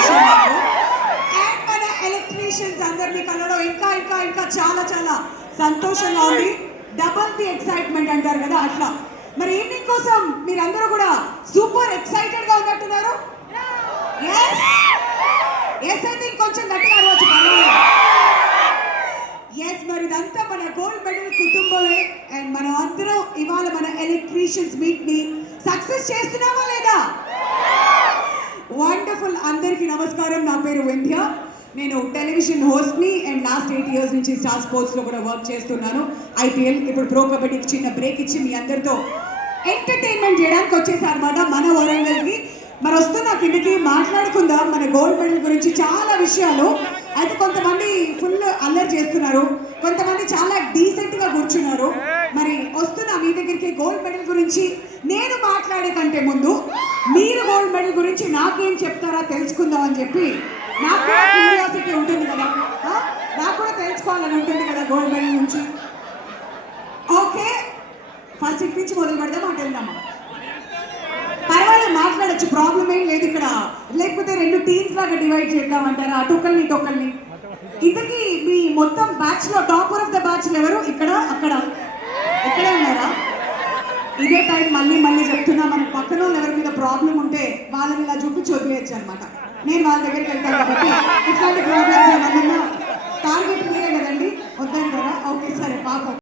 విషయం అండ్ మన ఎలక్ట్రీషియన్స్ అందరినీ కలవడం ఇంకా ఇంకా ఇంకా చాలా చాలా సంతోషంగా ఉంది. డబుల్ ది ఎక్సైట్మెంట్ అంటారు కదా అట్లా. మరి ఈవినింగ్ కోసం మీరందరూ కూడా సూపర్ ఎక్సైటెడ్ గా ఉన్నట్టున్నారు. ఎస్ అయితే ఇంకొంచెం గట్టిగా అరవచ్చు. ఎస్ మరి ఇదంతా మన గోల్డ్ మెడల్ కుటుంబమే. అండ్ మనం అందరం ఇవాళ మన ఎలక్ట్రీషియన్స్ మీట్ ని సక్సెస్ చేస్తున్నామా లేదా? వండర్ఫుల్. అందరికీ నమస్కారం. నా పేరు వింధ్య. నేను టెలివిజన్ హోస్ట్ని అండ్ లాస్ట్ 8 years నుంచి స్టార్ స్పోర్ట్స్లో కూడా వర్క్ చేస్తున్నాను. IPL ఇప్పుడు ప్రో కబడ్డీకి చిన్న బ్రేక్ ఇచ్చి మీ అందరితో ఎంటర్టైన్మెంట్ చేయడానికి వచ్చేసారు అన్నమాట మన వరంగల్కి. మరి వస్తున్న కిందకి మాట్లాడుకుందాం మన గోల్డ్ మెడల్ గురించి చాలా విషయాలు. అయితే కొంతమంది ఫుల్ అల్లరి చేస్తున్నారు, కొంతమంది చాలా డీసెంట్గా కూర్చున్నారు. మరి వస్తున్నా మీ దగ్గరికి గోల్డ్ మెడల్ గురించి. నేను మాట్లాడే కంటే ముందు మీరు గోల్డ్ మెడల్ గురించి నాకేం చెప్తారా తెలుసుకుందాం అని చెప్పి నాకు కూడా క్యూరియాసిటీ ఉంటుంది కదా, నాకు కూడా తెలుసుకోవాలని ఉంటుంది కదా గోల్డ్ మెడల్ నుంచి. ఓకే, ఫస్ట్ ఇటు నుంచి మొదలు పెడదాం. అటు వెళ్దామా? పర్వాలేదు, మాట్లాడచ్చు, ప్రాబ్లం ఏం లేదు ఇక్కడ. లేకపోతే 2 టీమ్స్ లాగా డివైడ్ చేద్దామంటారా, అటొకల్ని ఇటొకల్ని. ఇంతకీ మీ మొత్తం బ్యాచ్ లో టాపర్ ఆఫ్ ద బ్యాచ్ ఎవరు? ఇక్కడ అక్కడ ఇక్కడే ఉన్నారా? ఇదే టైం మళ్ళీ మళ్ళీ చెప్తున్నా, మన పక్కన వాళ్ళు ఎవరి మీద ప్రాబ్లం ఉంటే వాళ్ళని ఇలా చూపించి వదిలేయచ్చు అనమాట. నేను వాళ్ళ దగ్గరికి వెళ్తాను కాబట్టి ఇట్లాంటి ప్రాబ్లమ్స్ ఏమన్నా టార్గెట్ మీరే కదండి, వద్దని కదా. ఓకే సరే, పాపం.